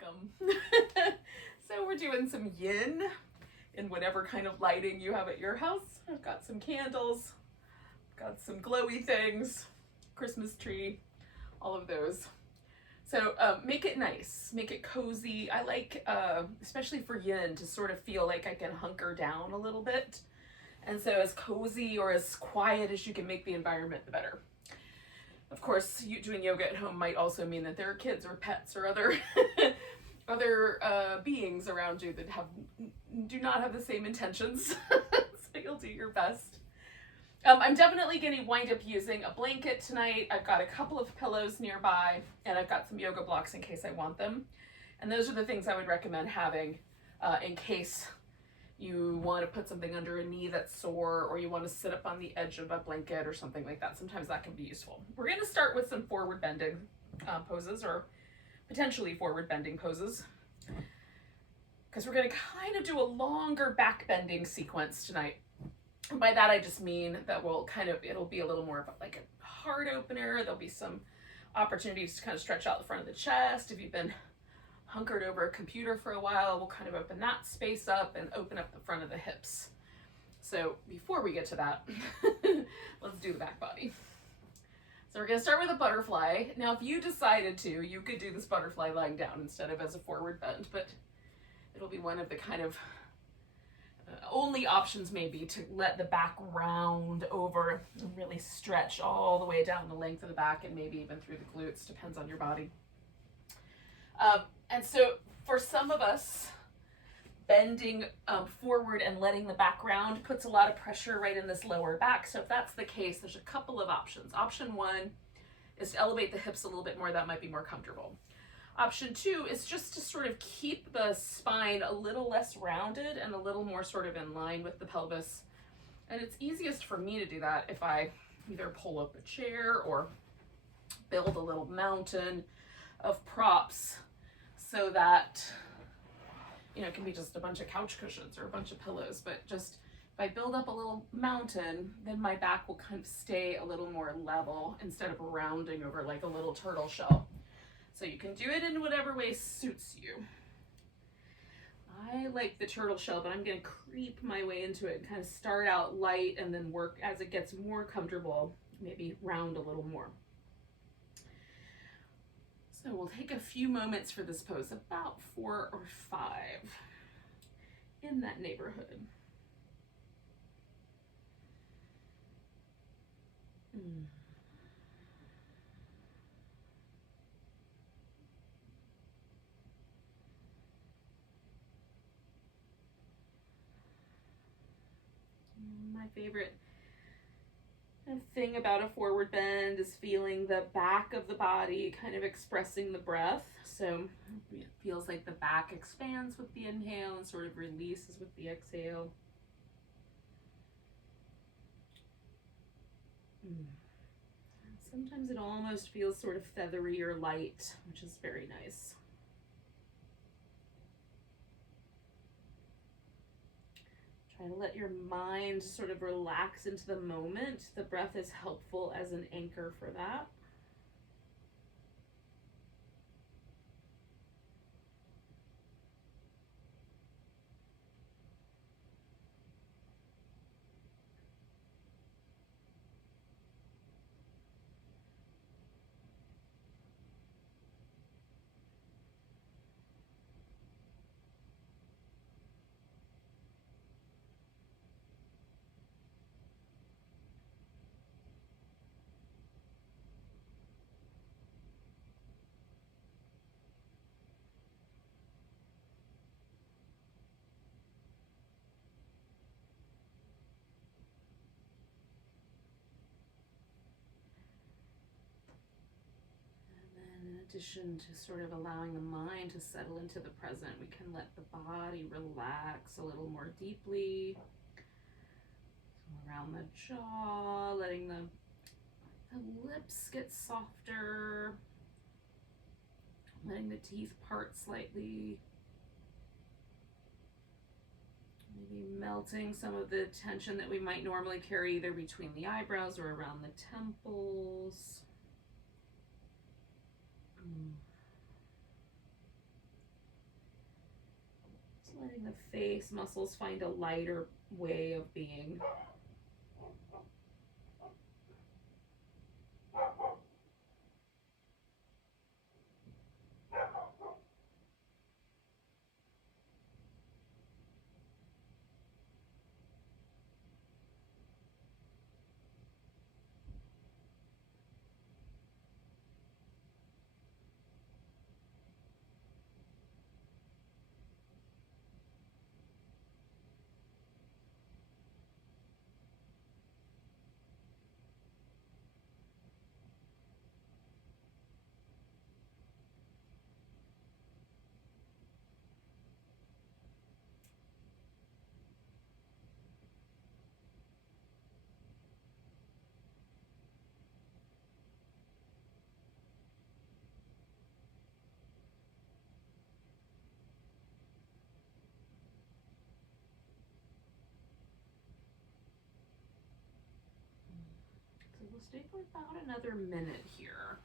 welcome. So we're doing some yin in whatever kind of lighting you have at your house. I've got some candles, got some glowy things, Christmas tree, all of those. So make it nice, make it cozy. I like, especially for yin, to sort of feel like I can hunker down a little bit. And so as cozy or as quiet as you can make the environment, the better. Of course, you doing yoga at home might also mean that there are kids or pets or other beings around you that do not have the same intentions. So you'll do your best. I'm definitely going to wind up using a blanket tonight. I've got a couple of pillows nearby, and I've got some yoga blocks in case I want them. And those are the things I would recommend having in case you want to put something under a knee that's sore, or you want to sit up on the edge of a blanket or something like that. Sometimes that can be useful. We're going to start with some forward bending poses, or potentially forward bending poses, because we're going to kind of do a longer back bending sequence tonight. And by that I just mean that it'll be a little more of like a heart opener. There'll be some opportunities to kind of stretch out the front of the chest. If you've been hunkered over a computer for a while, we'll kind of open that space up and open up the front of the hips. So before we get to that, let's do the back body. So we're going to start with a butterfly. Now, if you decided to, you could do this butterfly lying down instead of as a forward bend, but it'll be one of the kind of only options maybe to let the back round over and really stretch all the way down the length of the back and maybe even through the glutes, depends on your body. And so for some of us, bending forward and letting the back round puts a lot of pressure right in this lower back. So if that's the case, there's a couple of options. Option one is to elevate the hips a little bit more. That might be more comfortable. Option two is just to sort of keep the spine a little less rounded and a little more sort of in line with the pelvis. And it's easiest for me to do that if I either pull up a chair or build a little mountain of props, so that, it can be just a bunch of couch cushions or a bunch of pillows, but just if I build up a little mountain, then my back will kind of stay a little more level instead of rounding over like a little turtle shell. So you can do it in whatever way suits you. I like the turtle shell, but I'm going to creep my way into it and kind of start out light and then work as it gets more comfortable, maybe round a little more. So we'll take a few moments for this pose, about 4 or 5, in that neighborhood. My favorite thing about a forward bend is feeling the back of the body kind of expressing the breath. So it feels like the back expands with the inhale and sort of releases with the exhale. Sometimes it almost feels sort of feathery or light, which is very nice. Try to let your mind sort of relax into the moment. The breath is helpful as an anchor for that. In addition to sort of allowing the mind to settle into the present, we can let the body relax a little more deeply. So around the jaw, letting the lips get softer, letting the teeth part slightly. Maybe melting some of the tension that we might normally carry either between the eyebrows or around the temples. Just letting the face muscles find a lighter way of being. So we'll stay for about another minute here.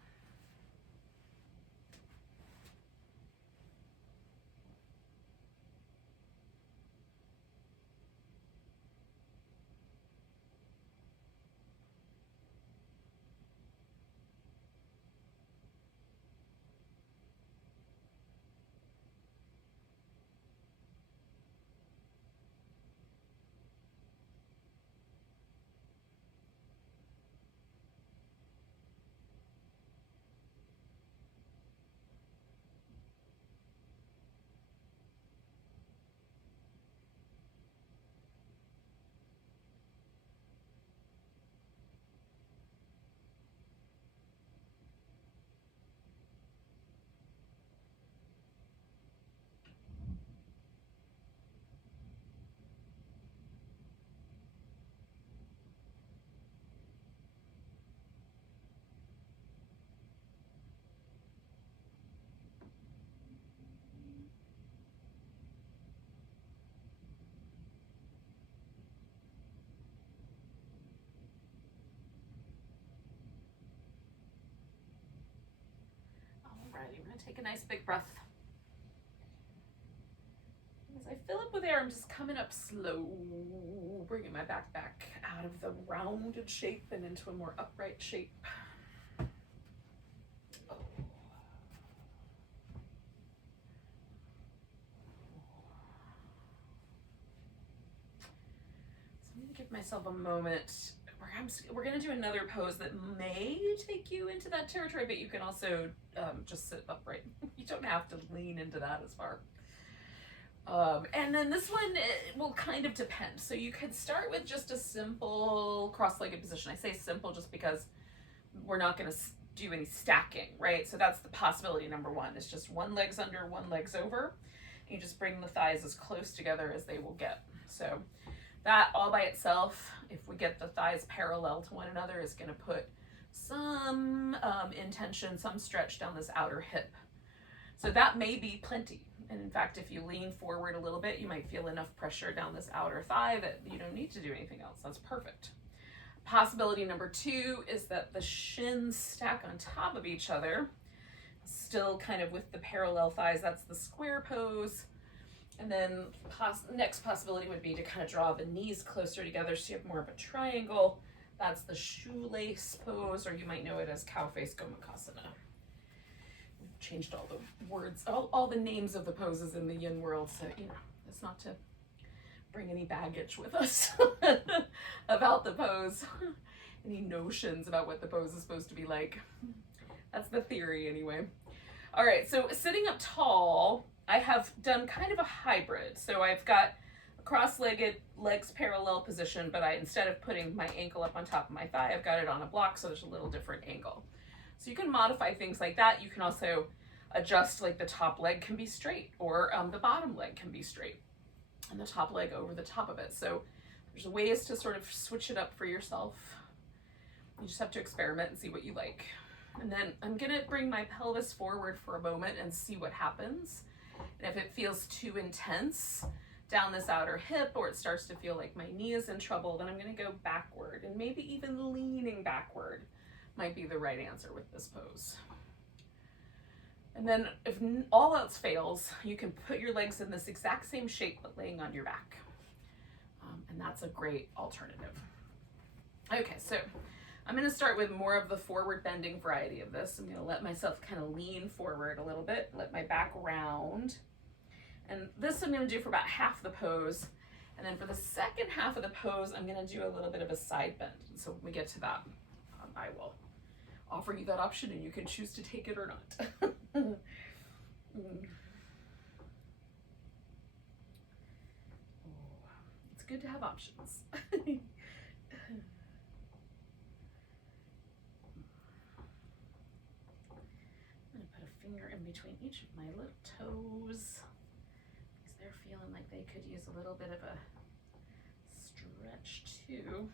Alrighty, I'm going to take a nice big breath. As I fill up with air, I'm just coming up slow, bringing my back out of the rounded shape and into a more upright shape. Oh. So I'm going to give myself a moment. We're going to do another pose that may take you into that territory, but you can also just sit upright. You don't have to lean into that as far. And then this one, it will kind of depend. So you could start with just a simple cross-legged position. I say simple just because we're not going to do any stacking, right? So that's the possibility number one. It's just one leg's under, one leg's over. You just bring the thighs as close together as they will get. So that all by itself, if we get the thighs parallel to one another, is going to put some intention, some stretch down this outer hip. So that may be plenty. And in fact, if you lean forward a little bit, you might feel enough pressure down this outer thigh that you don't need to do anything else. That's perfect. Possibility number two is that the shins stack on top of each other, still kind of with the parallel thighs. That's the square pose. And then next possibility would be to kind of draw the knees closer together so you have more of a triangle. That's the shoelace pose, or you might know it as cow face gomukhasana. We've changed all the words, all the names of the poses in the yin world, so you know, it's not to bring any baggage with us about the pose, any notions about what the pose is supposed to be like. That's the theory anyway. All right, so sitting up tall, I have done kind of a hybrid. So I've got a cross-legged, legs parallel position, but instead of putting my ankle up on top of my thigh, I've got it on a block, so there's a little different angle. So you can modify things like that. You can also adjust, like the top leg can be straight, or the bottom leg can be straight, and the top leg over the top of it. So there's ways to sort of switch it up for yourself. You just have to experiment and see what you like. And then I'm gonna bring my pelvis forward for a moment and see what happens. And if it feels too intense down this outer hip, or it starts to feel like my knee is in trouble, then I'm going to go backward, and maybe even leaning backward might be the right answer with this pose. And then if all else fails, you can put your legs in this exact same shape, but laying on your back. And that's a great alternative. Okay, so I'm going to start with more of the forward bending variety of this. I'm going to let myself kind of lean forward a little bit, let my back round. And this I'm going to do for about half the pose. And then for the second half of the pose, I'm going to do a little bit of a side bend. And so when we get to that, I will offer you that option and you can choose to take it or not. It's good to have options. I'm going to put a finger in between each of my little toes because they're feeling like they could use a little bit of a stretch too.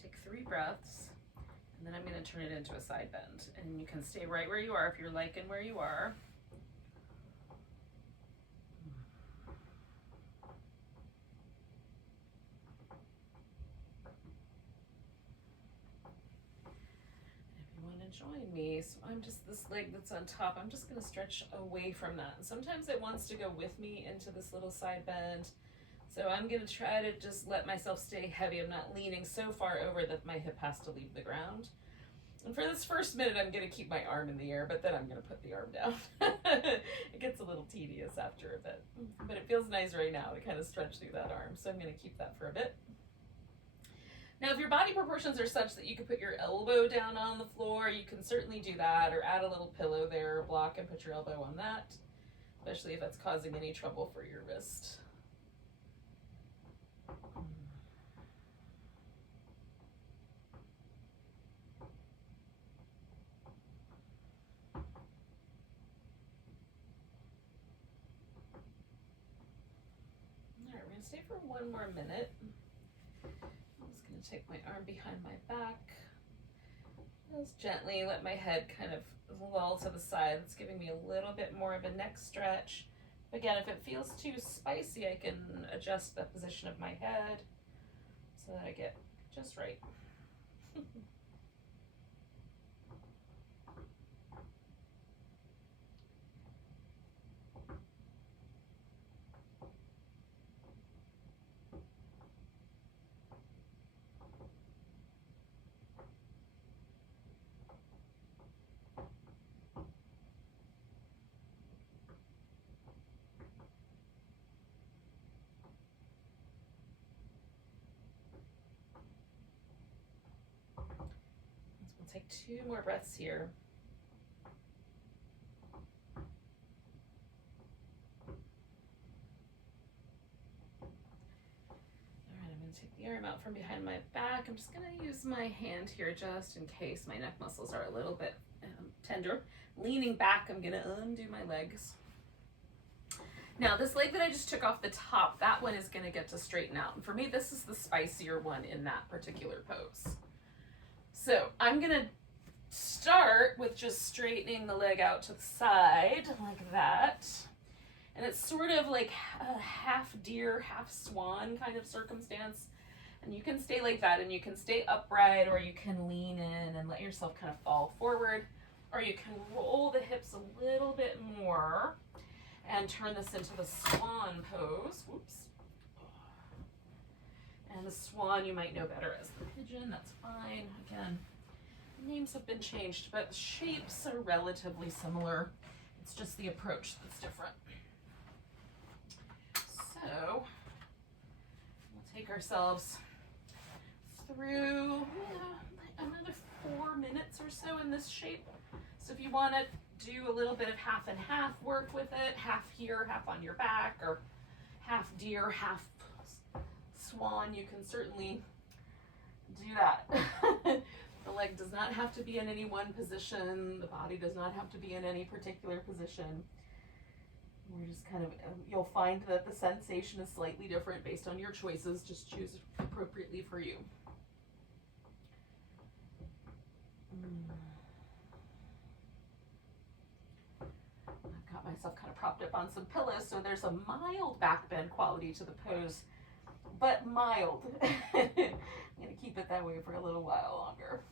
Take 3 breaths, and then I'm going to turn it into a side bend. And you can stay right where you are if you're liking where you are. If you want to join me, so I'm just, this leg that's on top, I'm just going to stretch away from that. And sometimes it wants to go with me into this little side bend. So I'm going to try to just let myself stay heavy. I'm not leaning so far over that my hip has to leave the ground. And for this first minute, I'm going to keep my arm in the air, but then I'm going to put the arm down. It gets a little tedious after a bit, but it feels nice right now to kind of stretch through that arm. So I'm going to keep that for a bit. Now, if your body proportions are such that you can put your elbow down on the floor, you can certainly do that, or add a little pillow there or block and put your elbow on that, especially if that's causing any trouble for your wrist. Stay for 1 more minute. I'm just going to take my arm behind my back. Just gently let my head kind of lull to the side. It's giving me a little bit more of a neck stretch. Again, if it feels too spicy, I can adjust the position of my head so that I get just right. Take 2 more breaths here. All right, I'm going to take the arm out from behind my back. I'm just going to use my hand here just in case my neck muscles are a little bit tender. Leaning back, I'm going to undo my legs. Now, this leg that I just took off the top, that one is going to get to straighten out. And for me, this is the spicier one in that particular pose. So I'm going to start with just straightening the leg out to the side like that. And it's sort of like a half deer, half swan kind of circumstance. And you can stay like that, and you can stay upright, or you can lean in and let yourself kind of fall forward. Or you can roll the hips a little bit more and turn this into the swan pose. Whoops. And the swan you might know better as the pigeon. That's fine. Again, names have been changed, but shapes are relatively similar. It's just the approach that's different. So we'll take ourselves through another 4 minutes or so in this shape. So if you want to do a little bit of half and half work with it, half here, half on your back, or half deer, half swan, you can certainly do that. The leg does not have to be in any one position. The body does not have to be in any particular position. We're just kind of, you'll find that the sensation is slightly different based on your choices. Just choose appropriately for you. I've got myself kind of propped up on some pillows, so there's a mild back bend quality to the pose, but mild. I'm going to keep it that way for a little while longer.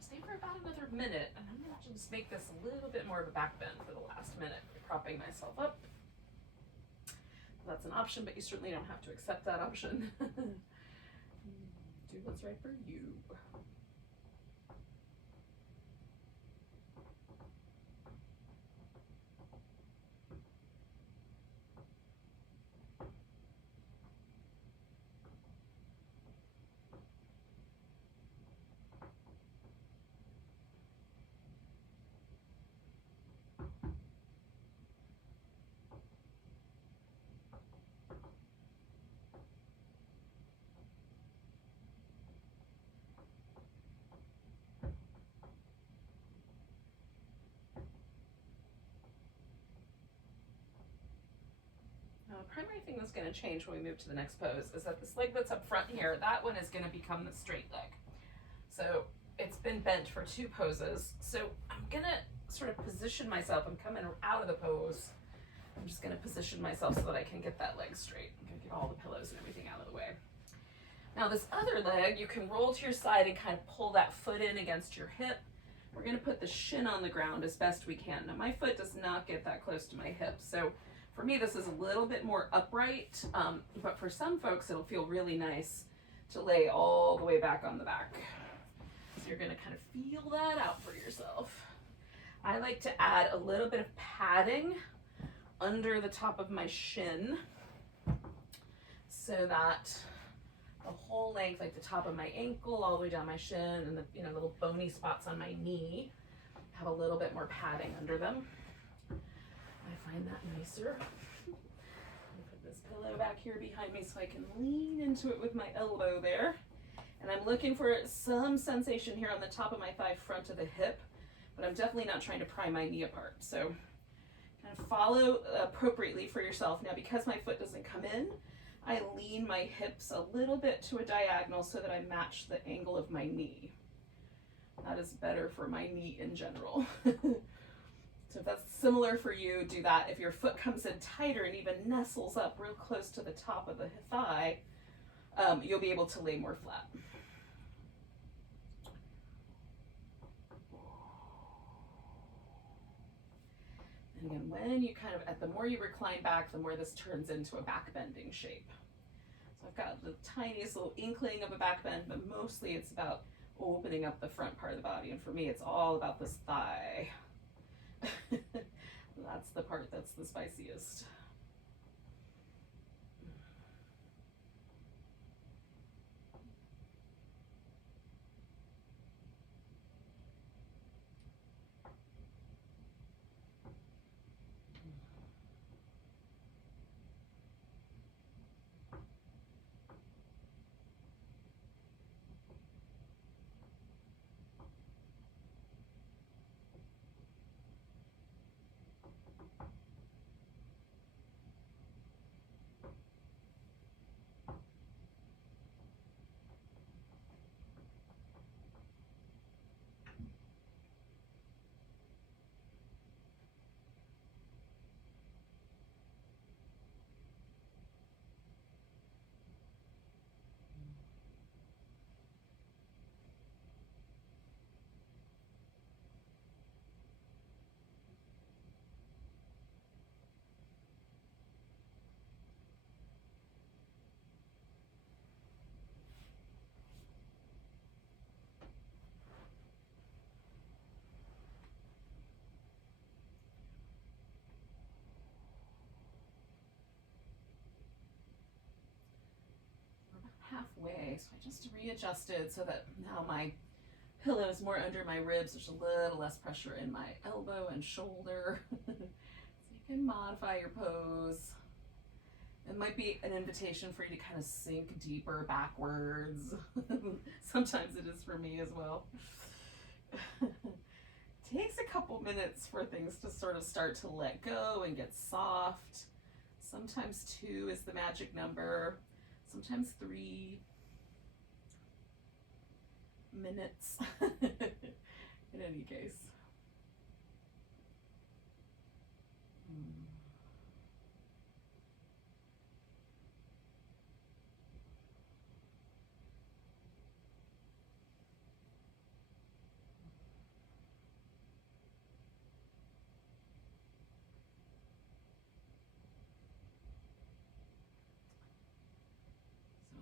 Stay for about another minute, and I'm going to just make this a little bit more of a back bend for the last minute, propping myself up. That's an option, but you certainly don't have to accept that option. Do what's right for you. The primary thing that's going to change when we move to the next pose is that this leg that's up front here, that one is going to become the straight leg. So it's been bent for 2 poses. So I'm going to sort of position myself. I'm coming out of the pose. I'm just going to position myself so that I can get that leg straight. I'm going to get all the pillows and everything out of the way. Now this other leg, you can roll to your side and kind of pull that foot in against your hip. We're going to put the shin on the ground as best we can. Now my foot does not get that close to my hip, so for me, this is a little bit more upright, but for some folks, it'll feel really nice to lay all the way back on the back. So you're gonna kind of feel that out for yourself. I like to add a little bit of padding under the top of my shin so that the whole length, like the top of my ankle all the way down my shin, and the little bony spots on my knee have a little bit more padding under them. I find that nicer. Put this pillow back here behind me so I can lean into it with my elbow there. And I'm looking for some sensation here on the top of my thigh, front of the hip, but I'm definitely not trying to pry my knee apart. So kind of follow appropriately for yourself. Now, because my foot doesn't come in, I lean my hips a little bit to a diagonal so that I match the angle of my knee. That is better for my knee in general. So if that's similar for you, do that. If your foot comes in tighter and even nestles up real close to the top of the thigh, you'll be able to lay more flat. And again, when you the more you recline back, the more this turns into a back bending shape. So I've got the tiniest little inkling of a back bend, but mostly it's about opening up the front part of the body. And for me, it's all about this thigh. That's the part that's the spiciest. Halfway, so I just readjusted so that now my pillow is more under my ribs. There's a little less pressure in my elbow and shoulder. So you can modify your pose. It might be an invitation for you to kind of sink deeper backwards. Sometimes it is for me as well. Takes a couple minutes for things to sort of start to let go and get soft. Sometimes 2 is the magic number. Sometimes 3 minutes in any case.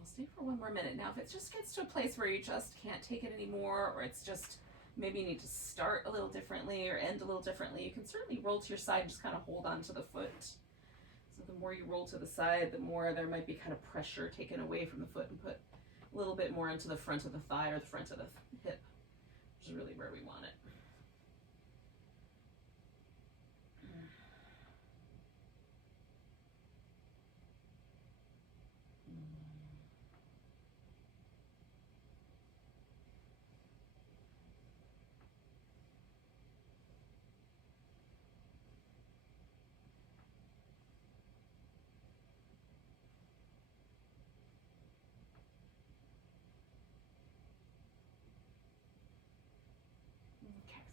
Stay for one more minute. Now, if it just gets to a place where you just can't take it anymore, or it's just maybe you need to start a little differently or end a little differently, you can certainly roll to your side and just kind of hold on to the foot. So the more you roll to the side, the more there might be kind of pressure taken away from the foot and put a little bit more into the front of the thigh or the front of the hip, which is really where we want it.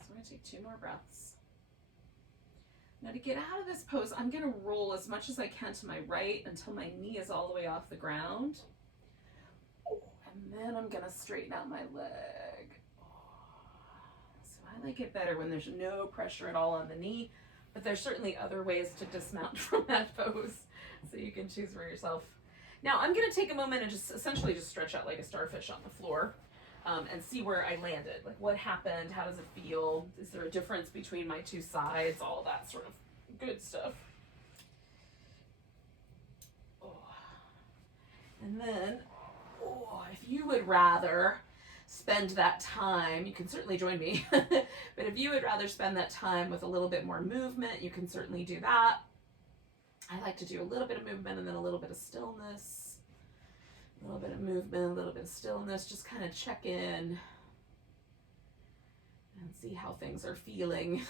I'm going to take 2 more breaths. Now to get out of this pose, I'm going to roll as much as I can to my right until my knee is all the way off the ground. And then I'm going to straighten out my leg. So I like it better when there's no pressure at all on the knee, but there's certainly other ways to dismount from that pose. So you can choose for yourself. Now I'm going to take a moment and just essentially just stretch out like a starfish on the floor. And see where I landed, like what happened, how does it feel, is there a difference between my 2 sides, all that sort of good stuff. Oh. And then if you would rather spend that time, you can certainly join me, but if you would rather spend that time with a little bit more movement, you can certainly do that. I like to do a little bit of movement and then a little bit of stillness. A little bit of movement, a little bit of stillness, just kind of check in and see how things are feeling.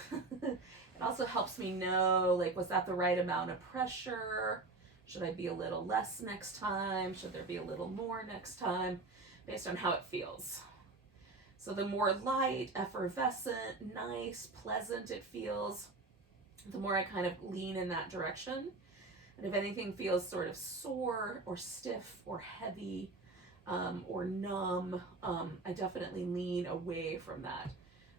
It also helps me know, like, was that the right amount of pressure? Should I be a little less next time? Should there be a little more next time? Based on how it feels. So the more light, effervescent, nice, pleasant it feels, the more I kind of lean in that direction. And if anything feels sort of sore or stiff or heavy or numb, I definitely lean away from that.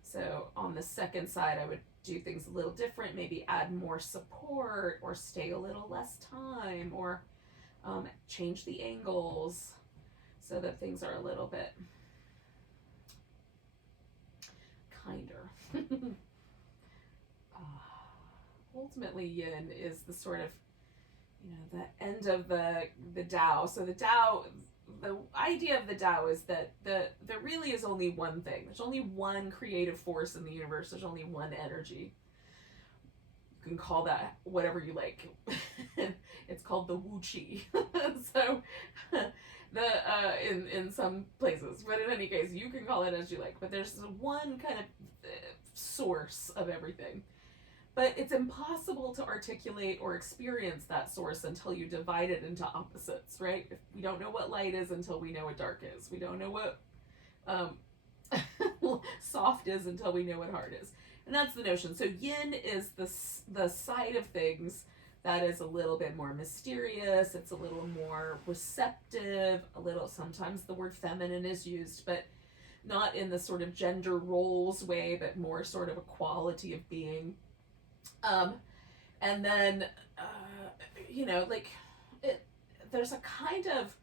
So on the second side, I would do things a little different, maybe add more support or stay a little less time or change the angles so that things are a little bit kinder. Ultimately, yin is the sort of, the end of the Tao. So the Tao, the idea of the Tao is that there really is only one thing. There's only one creative force in the universe. There's only one energy. You can call that whatever you like. It's called the Wu Qi. So in some places, but in any case, you can call it as you like. But there's one kind of source of everything. But it's impossible to articulate or experience that source until you divide it into opposites, right? We don't know what light is until we know what dark is. We don't know what soft is until we know what hard is. And that's the notion. So yin is the side of things that is a little bit more mysterious. It's a little more receptive, a little, sometimes the word feminine is used, but not in the sort of gender roles way, but more sort of a quality of being. And then, there's a kind of,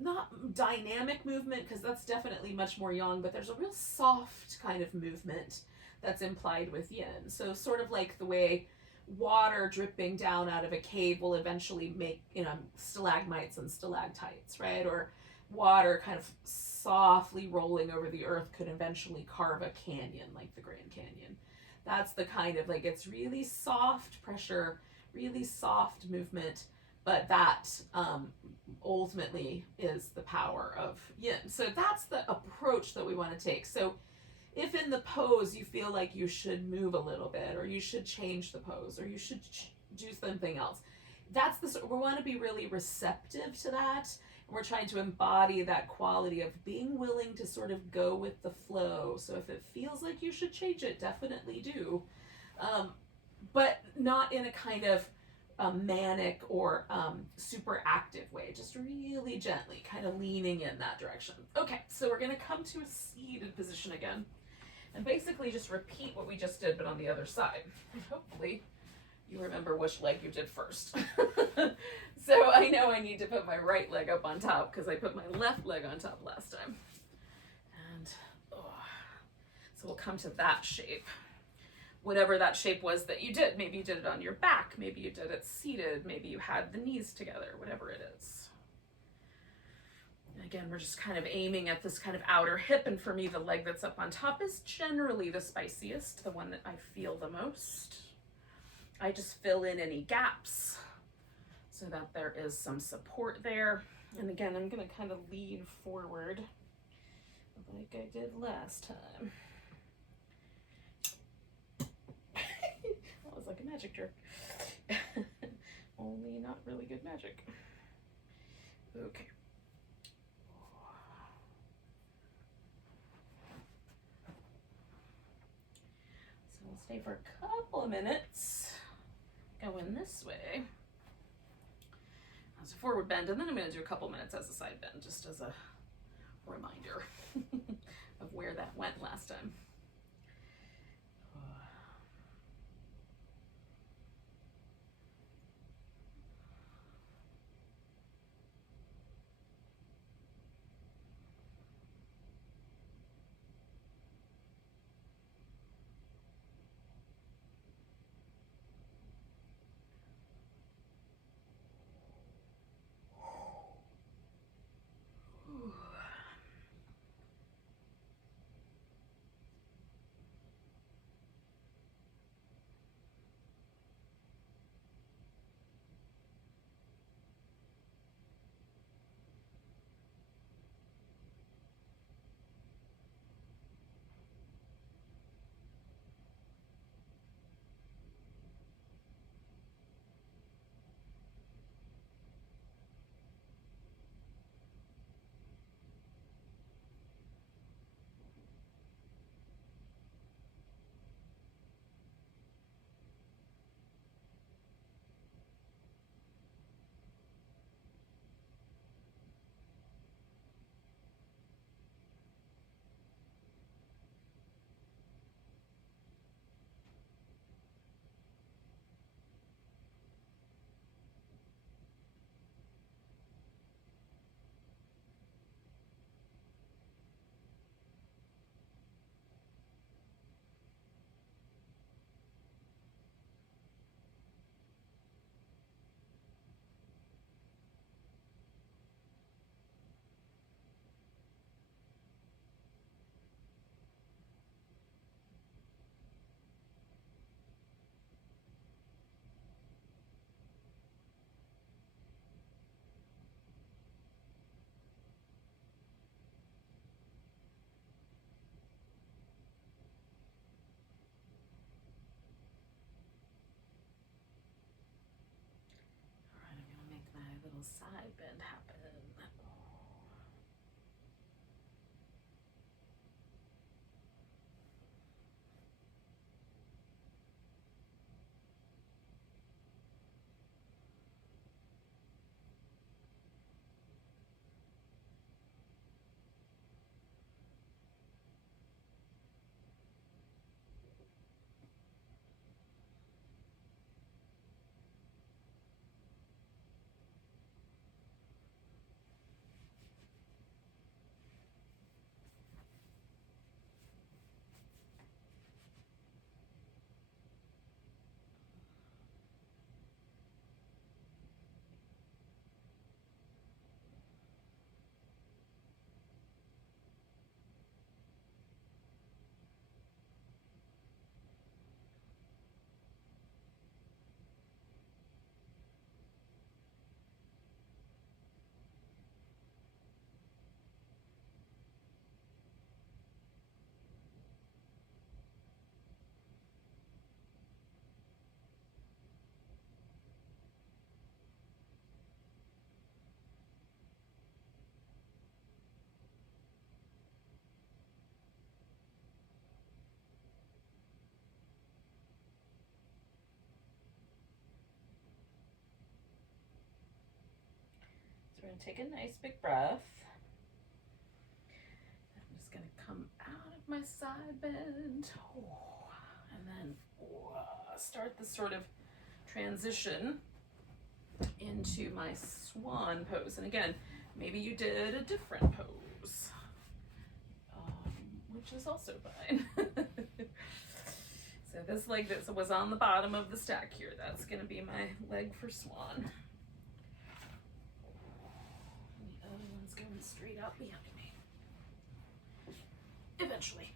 not dynamic movement, because that's definitely much more yang, but there's a real soft kind of movement that's implied with yin. So sort of like the way water dripping down out of a cave will eventually make, stalagmites and stalactites, right? Or water kind of softly rolling over the earth could eventually carve a canyon like the Grand Canyon. That's the kind of, like, it's really soft pressure, really soft movement, but that ultimately is the power of yin. So that's the approach that we want to take. So if in the pose you feel like you should move a little bit, or you should change the pose, or you should do something else, that's we want to be really receptive to that. And we're trying to embody that quality of being willing to sort of go with the flow. So if it feels like you should change it, definitely do. But not in a kind of manic or super active way, just really gently kind of leaning in that direction. Okay, so we're going to come to a seated position again and basically just repeat what we just did, but on the other side. And hopefully you remember which leg you did first. So I know I need to put my right leg up on top because I put my left leg on top last time. And so we'll come to that shape. Whatever that shape was that you did. Maybe you did it on your back. Maybe you did it seated. Maybe you had the knees together, whatever it is. And again, we're just kind of aiming at this kind of outer hip. And for me, the leg that's up on top is generally the spiciest, the one that I feel the most. I just fill in any gaps so that there is some support there. And again, I'm going to kind of lean forward like I did last time. That was like a magic trick. Only not really good magic. Okay. So we'll stay for a couple of minutes. Going this way. As a forward bend, and then I'm going to do a couple minutes as a side bend, just as a reminder of where that went last time. side bend happen. So we're going to take a nice big breath. I'm just going to come out of my side bend. And then start this sort of transition into my swan pose. And again, maybe you did a different pose, which is also fine. So this leg that was on the bottom of the stack here, that's going to be my leg for swan. The other one's going straight out behind me. Eventually.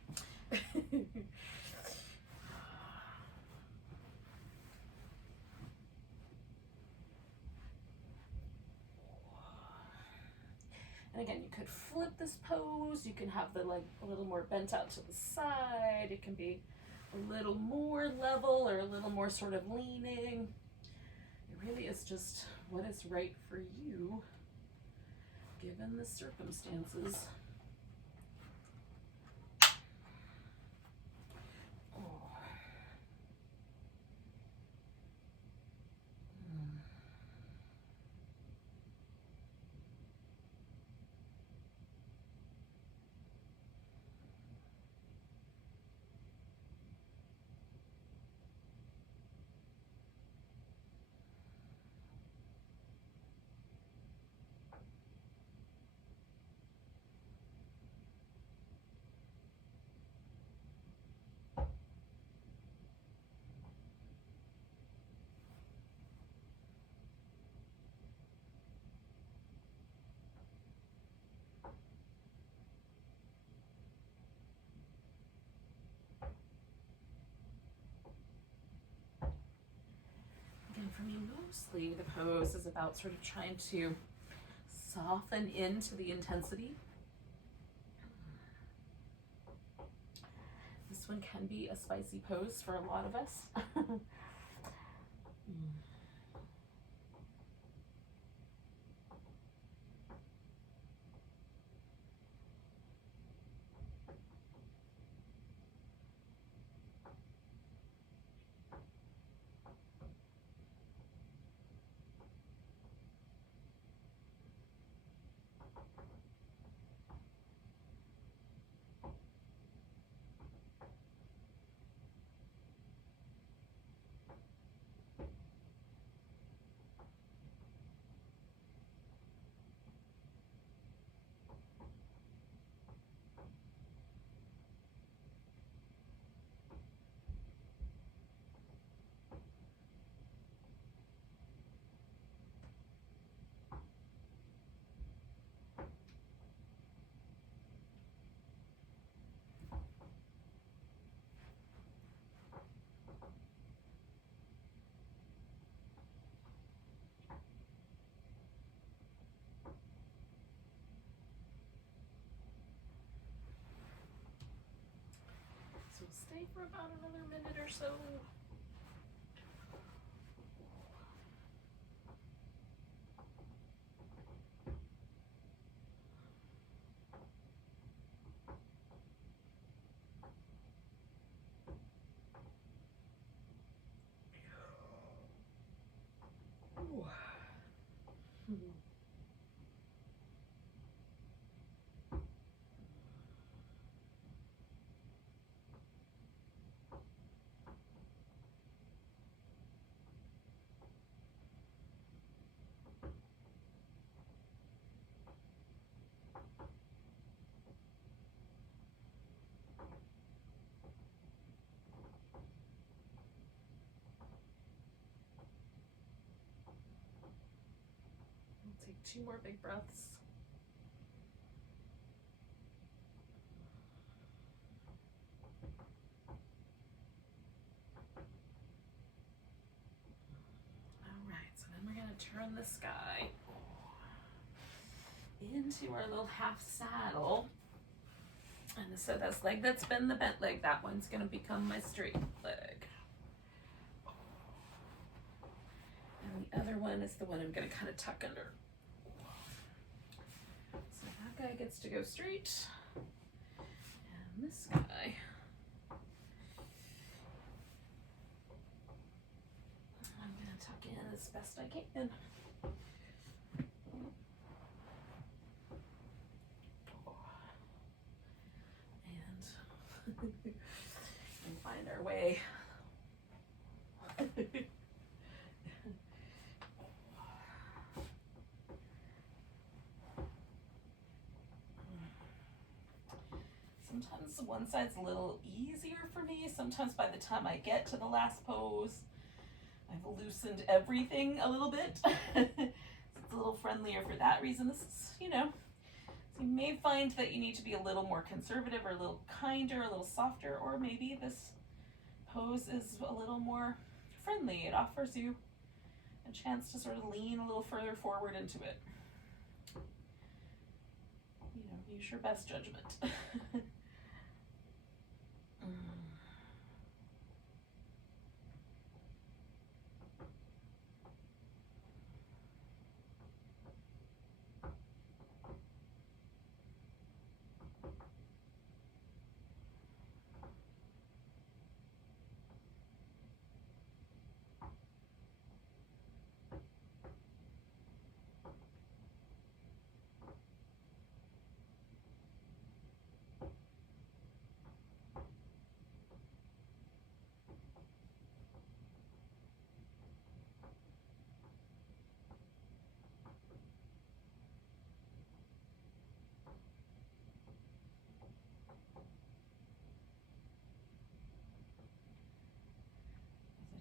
And again, you could flip this pose. You can have the leg a little more bent out to the side. It can be a little more level or a little more sort of leaning. It really is just what is right for you, given the circumstances. For me, mostly the pose is about sort of trying to soften into the intensity. This one can be a spicy pose for a lot of us. So stay for about another minute or so. 2 more big breaths. All right, so then we're going to turn this guy into our little half saddle. And so this leg that's been the bent leg, that one's going to become my straight leg. And the other one is the one I'm going to kind of tuck under. So that guy gets to go straight. And this guy, I'm going to tuck in as best I can. And find our way. Sometimes one side's a little easier for me. Sometimes by the time I get to the last pose, I've loosened everything a little bit. It's a little friendlier for that reason. This is, so you may find that you need to be a little more conservative or a little kinder, a little softer, or maybe this pose is a little more friendly. It offers you a chance to sort of lean a little further forward into it. Use your best judgment.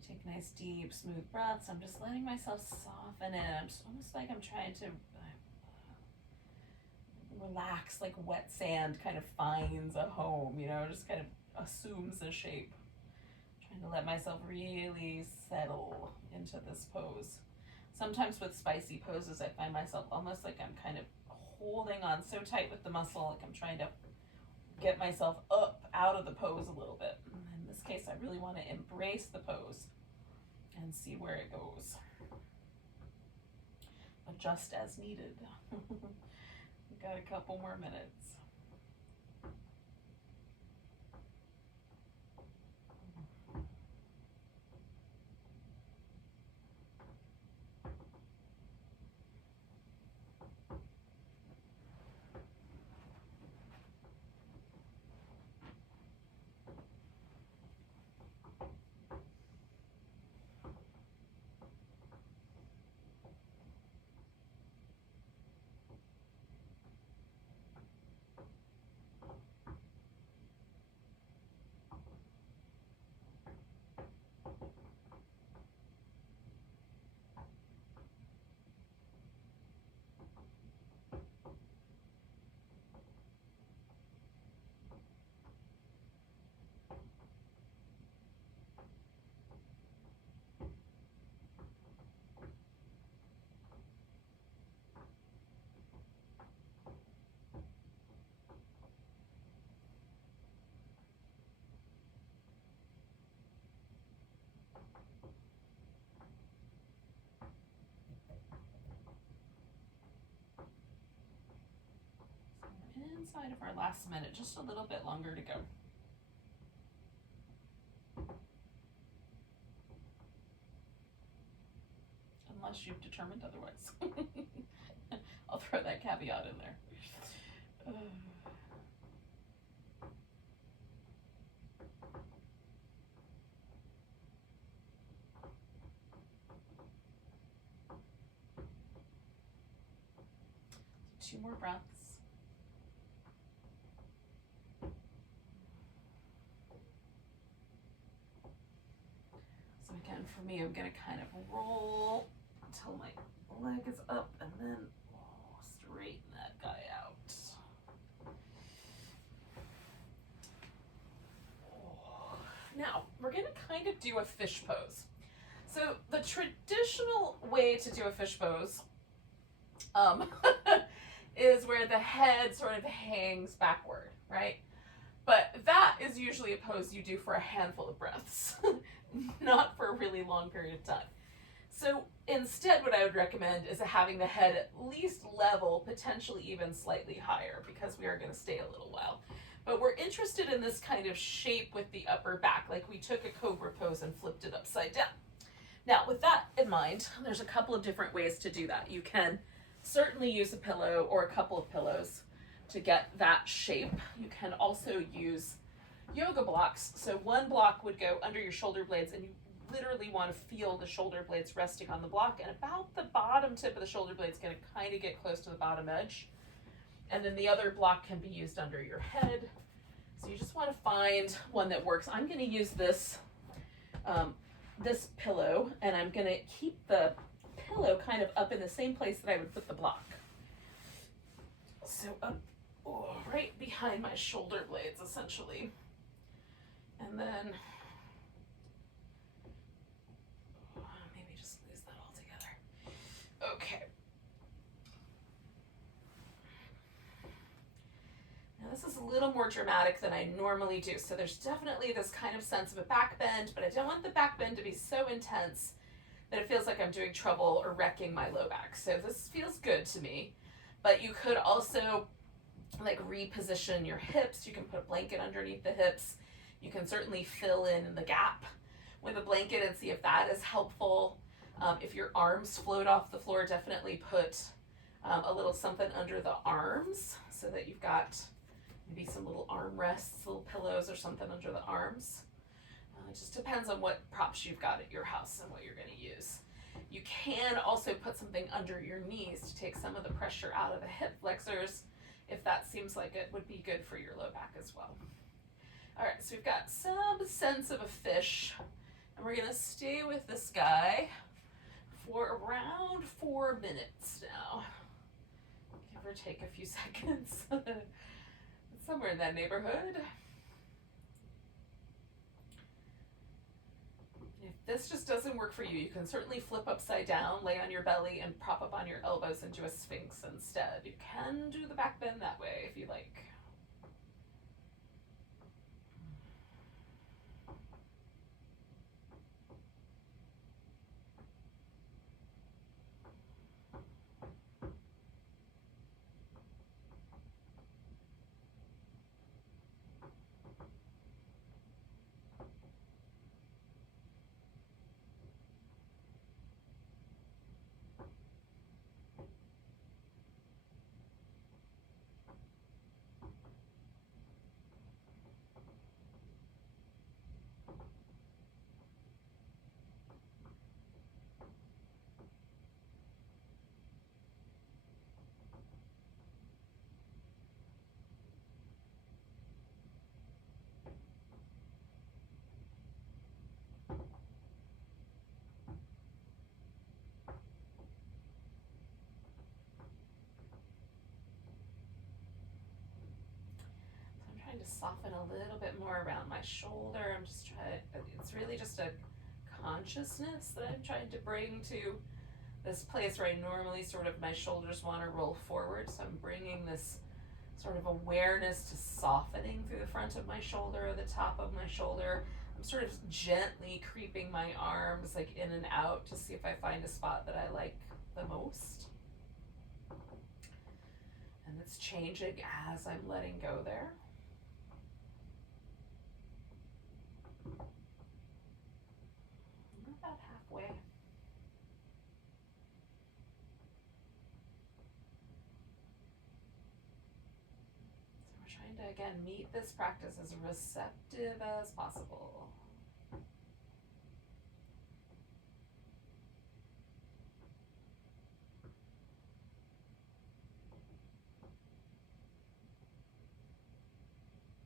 Take nice, deep, smooth breaths. I'm just letting myself soften in. I'm just almost like I'm trying to relax, like wet sand kind of finds a home, just kind of assumes a shape. Trying to let myself really settle into this pose. Sometimes with spicy poses, I find myself almost like I'm kind of holding on so tight with the muscle, like I'm trying to get myself up out of the pose a little bit. In this case, I really want to embrace the pose and see where it goes. Adjust as needed. We've got a couple more minutes. Inside of our last minute, just a little bit longer to go. Unless you've determined otherwise. I'll throw that caveat in there. 2 more breaths. So again, for me, I'm going to kind of roll until my leg is up and then guy out. Now, we're going to kind of do a fish pose. So the traditional way to do a fish pose is where the head sort of hangs backward, right? But that is usually a pose you do for a handful of breaths, not for a really long period of time. So instead, what I would recommend is having the head at least level, potentially even slightly higher, because we are going to stay a little while. But we're interested in this kind of shape with the upper back, like we took a cobra pose and flipped it upside down. Now, with that in mind, there's a couple of different ways to do that. You can certainly use a pillow or a couple of pillows to get that shape. You can also use yoga blocks. So one block would go under your shoulder blades, and you literally want to feel the shoulder blades resting on the block, and about the bottom tip of the shoulder blade is going to kind of get close to the bottom edge. And then the other block can be used under your head. So you just want to find one that works. I'm going to use this this pillow, and I'm going to keep the pillow kind of up in the same place that I would put the block. So up right behind my shoulder blades, essentially. And then maybe just lose that all together. Okay. Now this is a little more dramatic than I normally do. So there's definitely this kind of sense of a back bend, but I don't want the back bend to be so intense that it feels like I'm doing trouble or wrecking my low back. So this feels good to me. But you could also like reposition your hips. You can put a blanket underneath the hips. You can certainly fill in the gap with a blanket and see if that is helpful. If your arms float off the floor, definitely put a little something under the arms so that you've got maybe some little arm rests, little pillows or something under the arms. It just depends on what props you've got at your house and what you're going to use. You can also put something under your knees to take some of the pressure out of the hip flexors if that seems like it would be good for your low back as well. All right, so we've got some sense of a fish, and we're going to stay with this guy for around 4 minutes now. Give or take a few seconds. Somewhere in that neighborhood. If this just doesn't work for you, you can certainly flip upside down, lay on your belly, and prop up on your elbows and do a sphinx instead. You can do the back bend that way if you like. To soften a little bit more around my shoulder. I'm just trying, it's really just a consciousness that I'm trying to bring to this place where I normally sort of my shoulders want to roll forward. So I'm bringing this sort of awareness to softening through the front of my shoulder or the top of my shoulder. I'm sort of gently creeping my arms like in and out to see if I find a spot that I like the most. And it's changing as I'm letting go there. About halfway. So we're trying to, again, meet this practice as receptive as possible.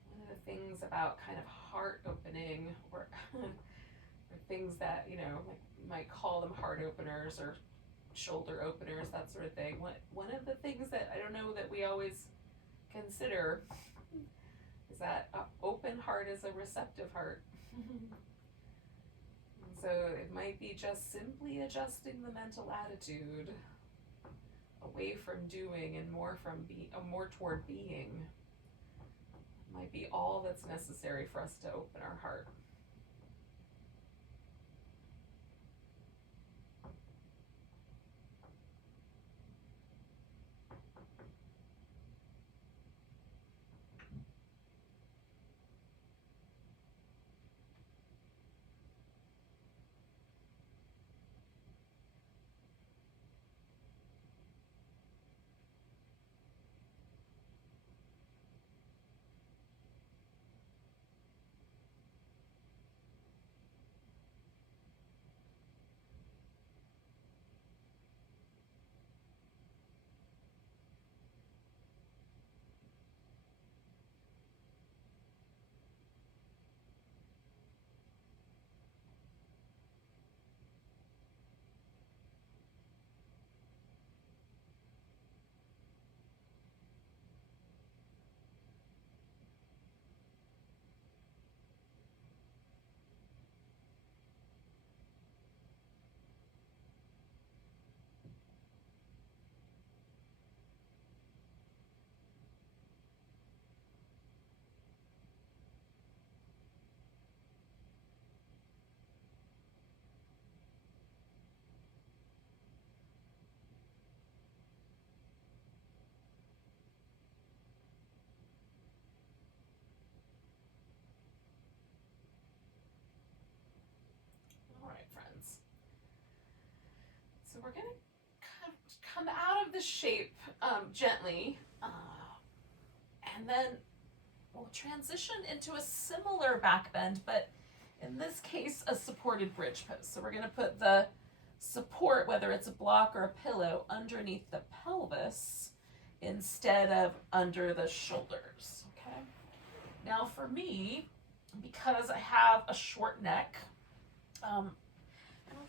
One of the things about kind of heart opening or things that, you know, like you might call them heart openers or shoulder openers, that sort of thing. One of the things that I don't know that we always consider is that an open heart is a receptive heart. So it might be just simply adjusting the mental attitude away from doing and more toward being might be all that's necessary for us to open our heart. All right, friends. So we're going to come out of the shape gently, and then we'll transition into a similar back bend, but in this case, a supported bridge pose. So we're going to put the support, whether it's a block or a pillow, underneath the pelvis instead of under the shoulders, okay? Now for me, because I have a short neck, and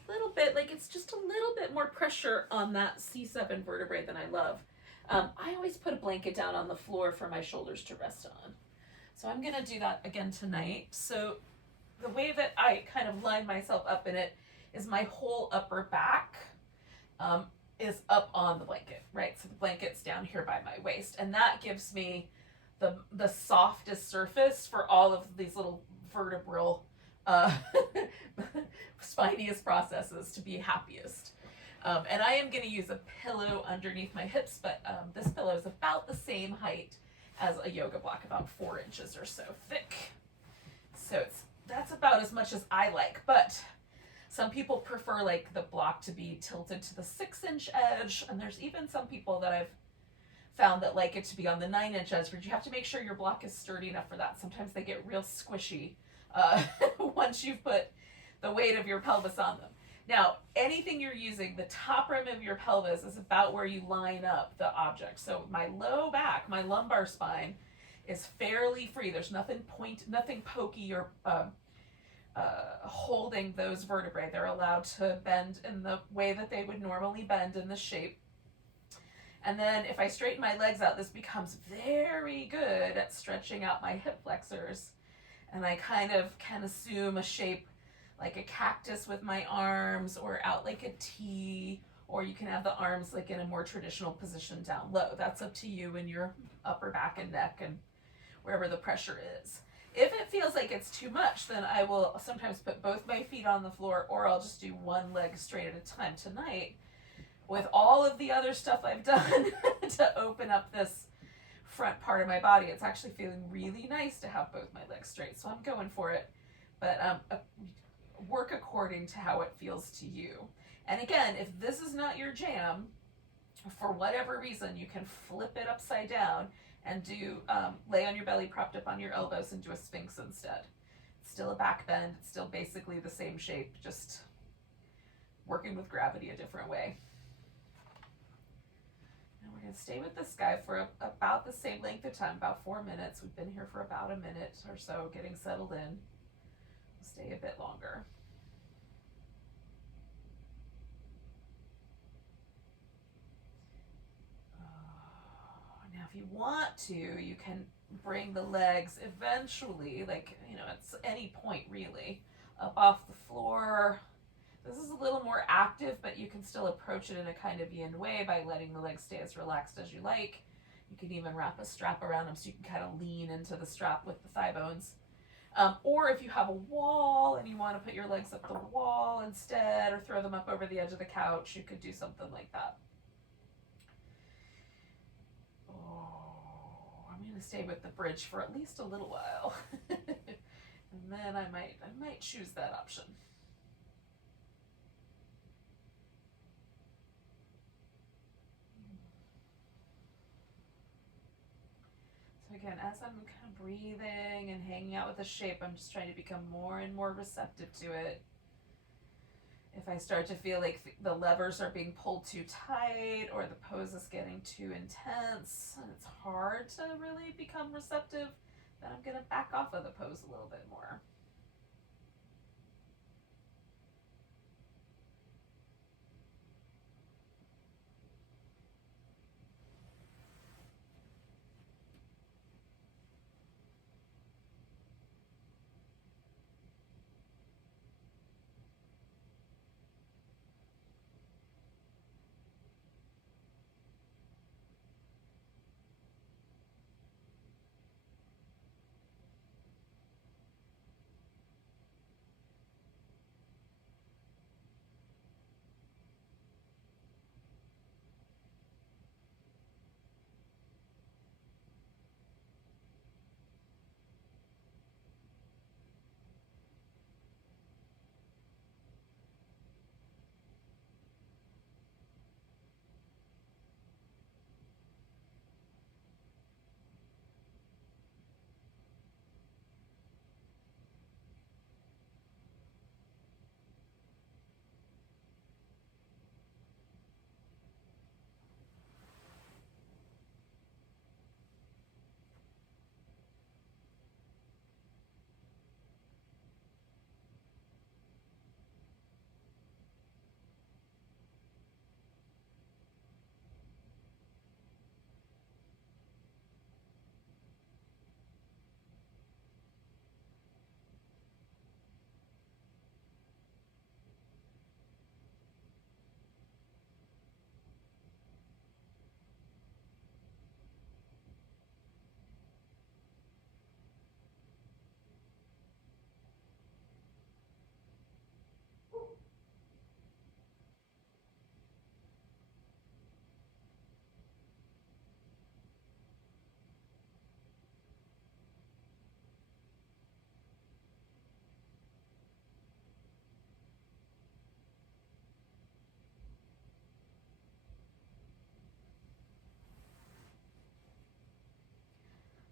a little bit, like it's just a little bit more pressure on that C7 vertebrae than I love, I always put a blanket down on the floor for my shoulders to rest on. So I'm gonna do that again tonight. So the way that I kind of line myself up in it is my whole upper back is up on the blanket, right? So the blanket's down here by my waist, and that gives me the softest surface for all of these little vertebral spiniest processes to be happiest. And I am going to use a pillow underneath my hips, but this pillow is about the same height as a yoga block, about 4 inches or so thick. So that's about as much as I like, but some people prefer like the block to be tilted to the 6-inch edge, and there's even some people that I've found that like it to be on the 9-inch edge, but you have to make sure your block is sturdy enough for that. Sometimes they get real squishy once you've put the weight of your pelvis on them. Now, anything you're using, the top rim of your pelvis is about where you line up the object. So my low back, my lumbar spine is fairly free. There's nothing pokey or holding those vertebrae. They're allowed to bend in the way that they would normally bend in the shape. And then if I straighten my legs out, this becomes very good at stretching out my hip flexors. And I kind of can assume a shape like a cactus with my arms, or out like a T, or you can have the arms like in a more traditional position down low. That's up to you and your upper back and neck and wherever the pressure is. If it feels like it's too much, then I will sometimes put both my feet on the floor, or I'll just do one leg straight at a time. Tonight, with all of the other stuff I've done to open up this front part of my body, it's actually feeling really nice to have both my legs straight. So I'm going for it, but work according to how it feels to you. And again, if this is not your jam, for whatever reason, you can flip it upside down and do lay on your belly propped up on your elbows and do a sphinx instead. It's still a back bend. It's still basically the same shape, just working with gravity a different way. Now we're going to stay with this guy for about the same length of time, about 4 minutes. We've been here for about a minute or so getting settled in. We'll stay a bit longer. you want to, you can bring the legs eventually, like, at any point really, up off the floor. This is a little more active, but you can still approach it in a kind of yin way by letting the legs stay as relaxed as you like. You can even wrap a strap around them so you can kind of lean into the strap with the thigh bones. Or if you have a wall and you want to put your legs up the wall instead, or throw them up over the edge of the couch, you could do something like that. Oh, I'm going to stay with the bridge for at least a little while. And then I might choose that option. So again, as I'm kind of breathing and hanging out with the shape, I'm just trying to become more and more receptive to it. If I start to feel like the levers are being pulled too tight, or the pose is getting too intense and it's hard to really become receptive, then I'm going to back off of the pose a little bit more.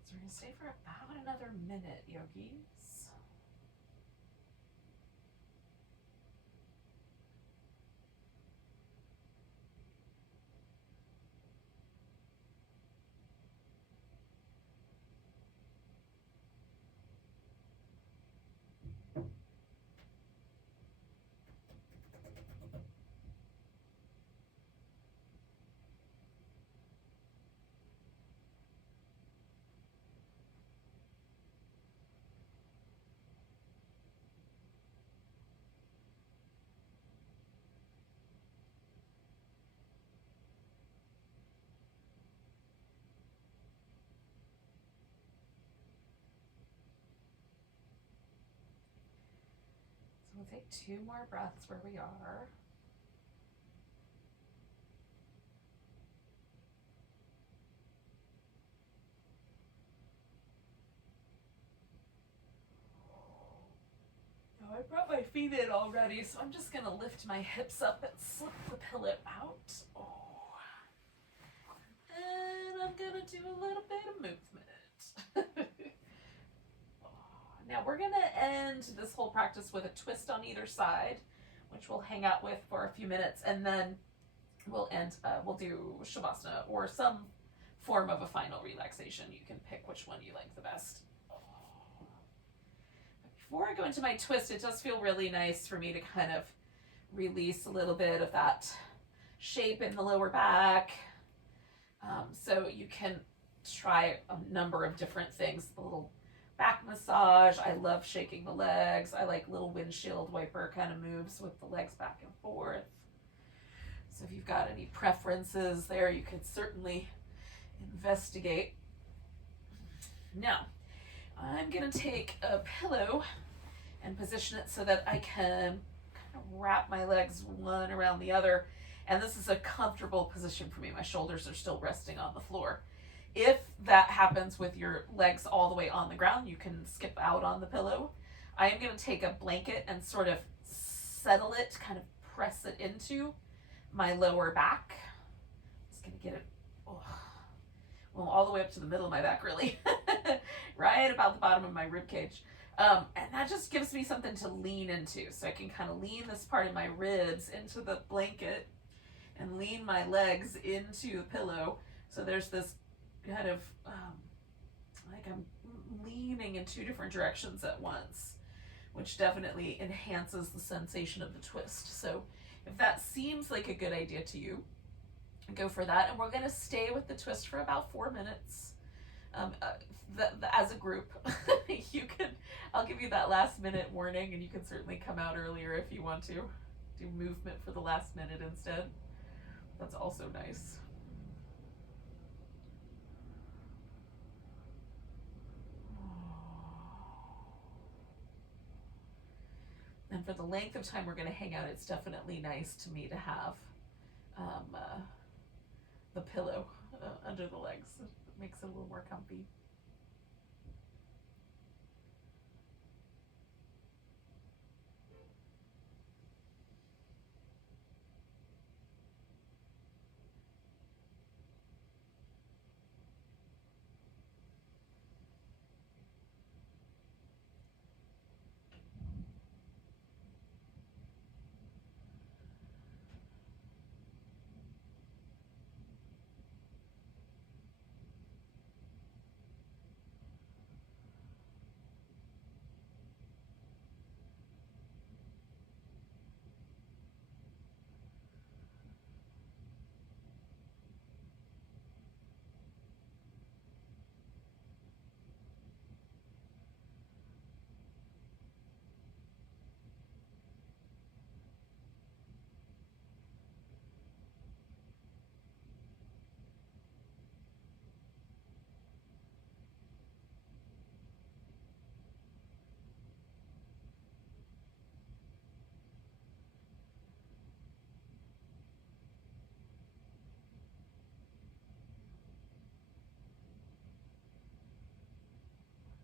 So we're going to stay for about another minute, yogis. So we'll take 2 more breaths where we are. Now I brought my feet in already, so I'm just going to lift my hips up and slip the pillow out. Oh. And I'm going to do a little bit of movement. Now we're going to end this whole practice with a twist on either side, which we'll hang out with for a few minutes, and then we'll do Shavasana or some form of a final relaxation. You can pick which one you like the best. Before I go into my twist, it does feel really nice for me to kind of release a little bit of that shape in the lower back. So you can try a number of different things. The little back massage. I love shaking the legs. I like little windshield wiper kind of moves with the legs back and forth. So if you've got any preferences there, you could certainly investigate. Now, I'm going to take a pillow and position it so that I can kind of wrap my legs one around the other. And this is a comfortable position for me. My shoulders are still resting on the floor. If that happens with your legs all the way on the ground, you can skip out on the pillow. I am going to take a blanket and sort of settle it, kind of press it into my lower back. Just going to get it, well, all the way up to the middle of my back, really. Right about the bottom of my rib cage. And that just gives me something to lean into. So I can kind of lean this part of my ribs into the blanket and lean my legs into the pillow. So there's this kind of like I'm leaning in two different directions at once, which definitely enhances the sensation of the twist. So if that seems like a good idea to you, go for that. And we're going to stay with the twist for about 4 minutes as a group. I'll give you that last minute warning, and you can certainly come out earlier if you want to do movement for the last minute instead. That's also nice. And for the length of time we're going to hang out, it's definitely nice to me to have the pillow under the legs. It makes it a little more comfy.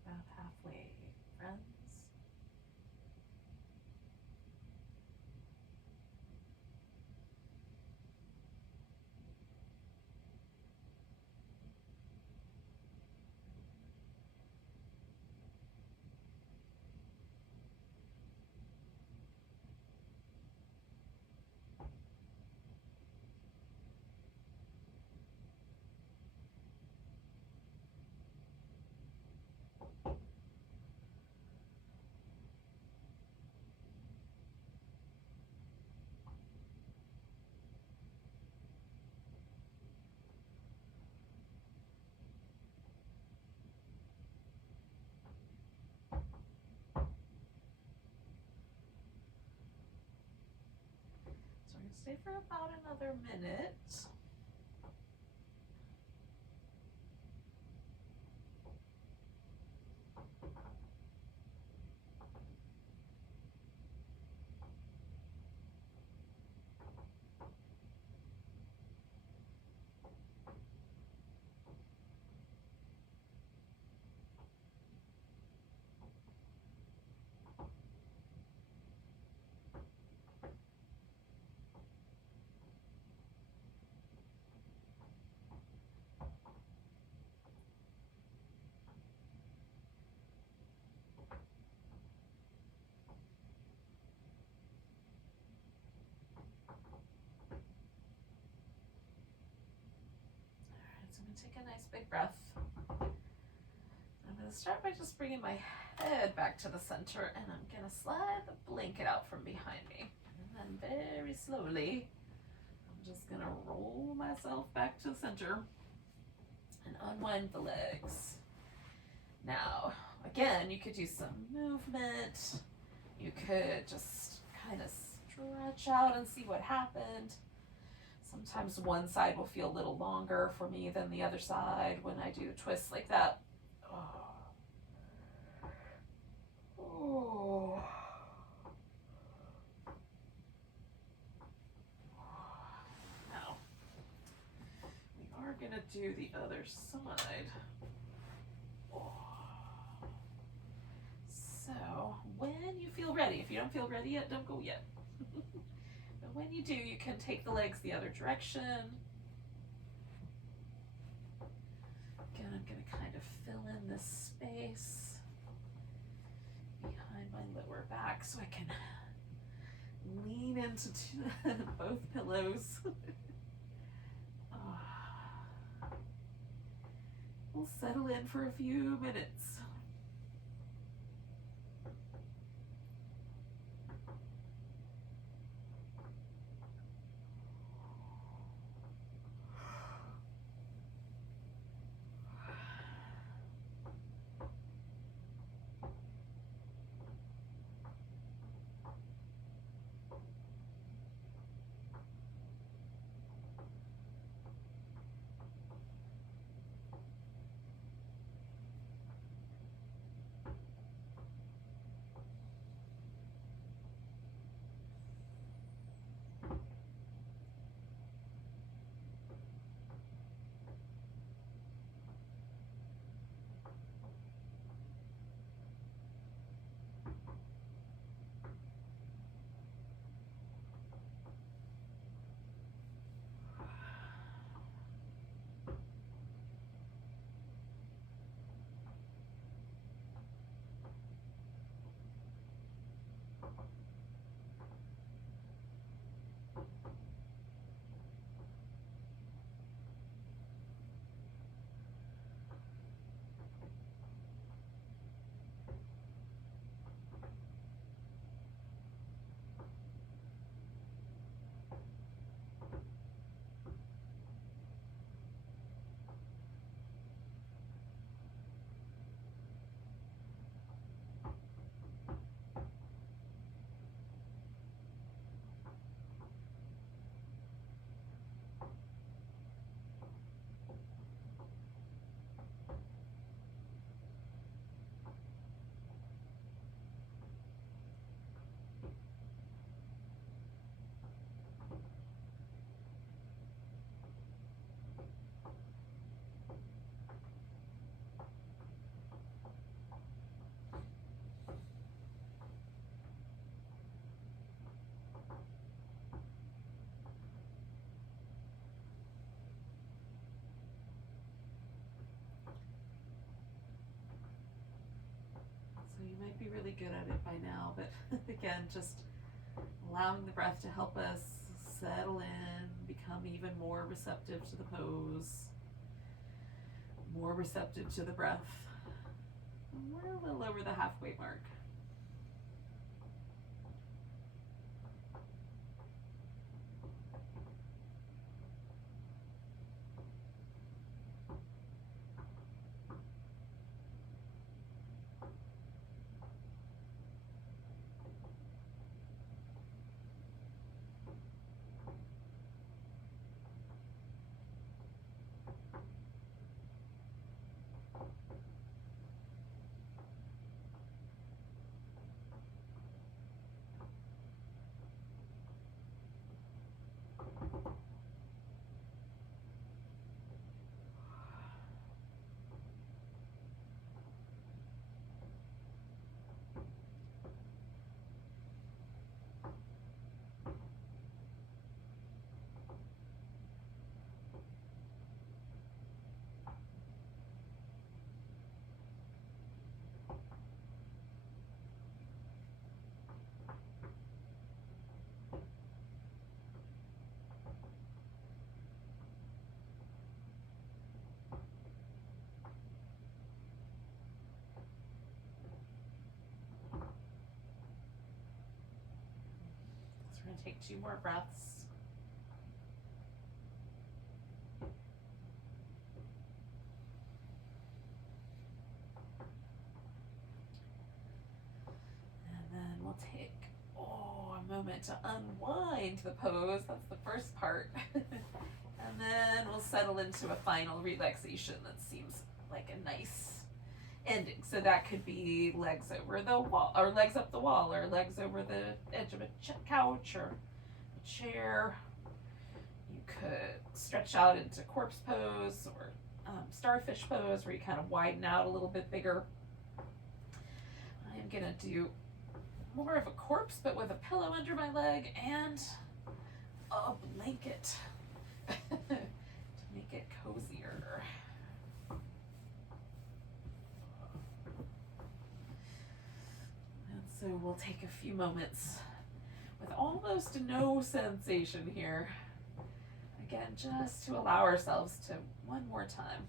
About halfway, friends. So we're going to stay for about another minute. So I'm going to take a nice big breath. I'm going to start by just bringing my head back to the center, and I'm going to slide the blanket out from behind me. And then very slowly, I'm just going to roll myself back to the center. And unwind the legs. Now, again, you could do some movement. You could just kind of stretch out and see what happened. Sometimes one side will feel a little longer for me than the other side when I do twists like that. Oh. Now, we are going to do the other side. So, when you feel ready, if you don't feel ready yet, don't go yet. But when you do, you can take the legs the other direction. Again, I'm going to kind of fill in this space behind my lower back so I can lean into both pillows. We'll settle in for a few minutes. You might be really good at it by now, but again, just allowing the breath to help us settle in, become even more receptive to the pose, more receptive to the breath. And we're a little over the halfway mark. Take 2 more breaths. moment to unwind the pose. That's the first part. And then we'll settle into a final relaxation that seems like a nice ending. So that could be legs over the wall, or legs up the wall, or legs over the edge of a couch or a chair. You could stretch out into corpse pose or starfish pose, where you kind of widen out a little bit bigger. I'm gonna do more of a corpse, but with a pillow under my leg and a blanket to make it cozier. And so we'll take a few moments with almost no sensation here. Again, just to allow ourselves to, one more time,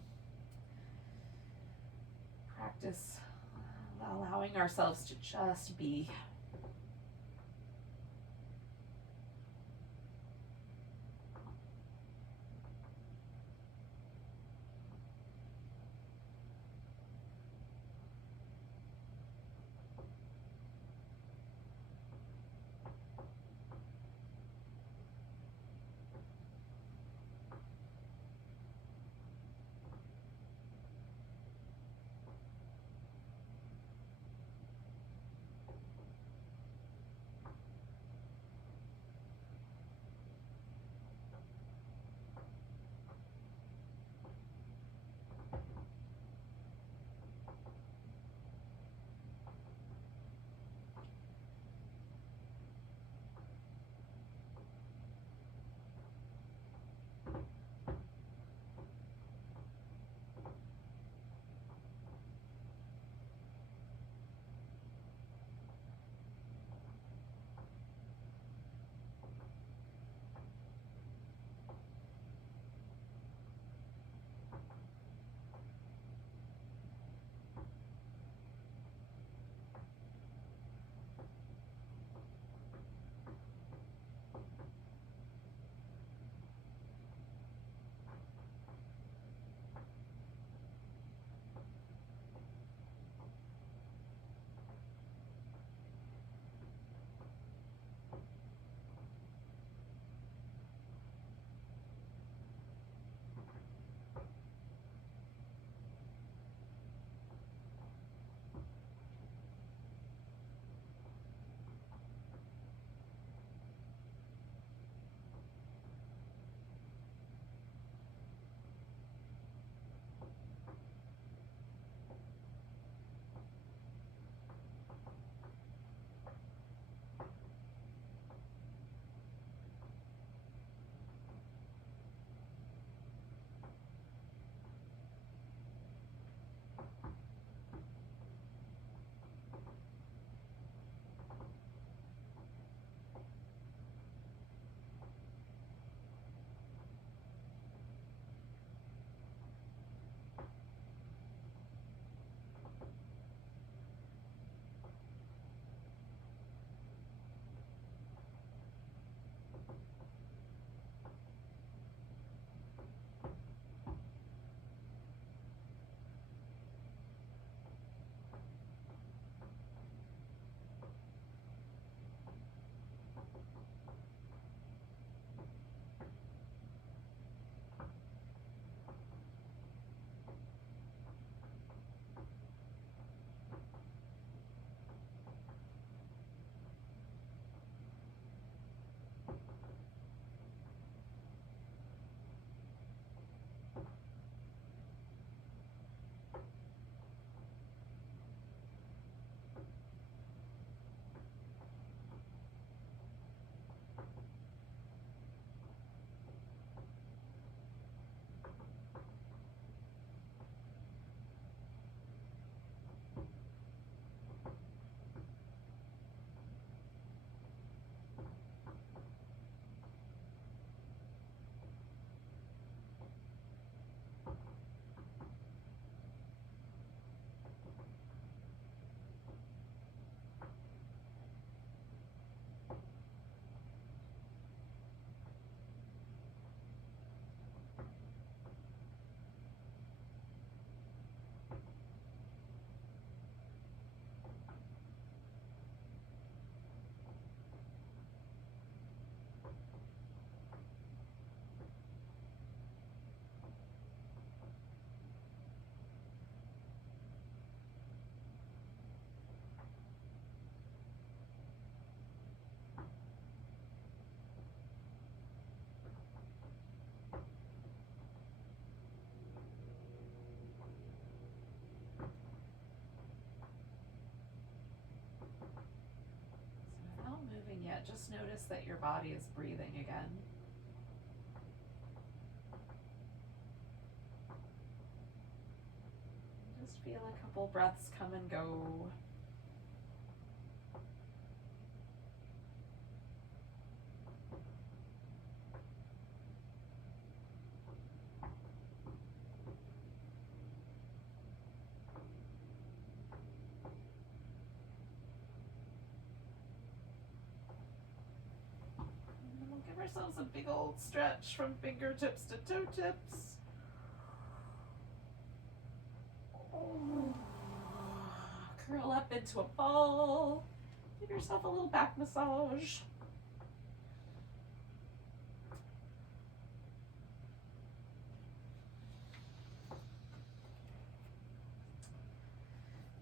practice allowing ourselves to just be. just notice that your body is breathing again. Just feel a couple breaths come and go. Give ourselves a big old stretch from fingertips to toe tips. Curl up into a ball. Give yourself a little back massage.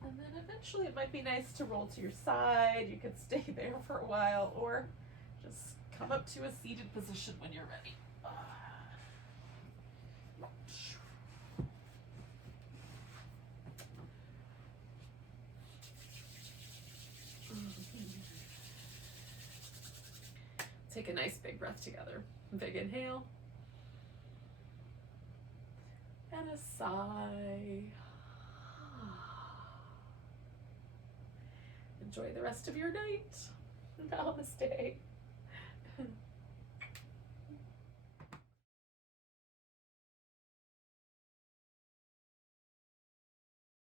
And then eventually it might be nice to roll to your side. You could stay there for a while or just come up to a seated position when you're ready. Take a nice big breath together. Big inhale. And a sigh. Enjoy the rest of your night. Namaste.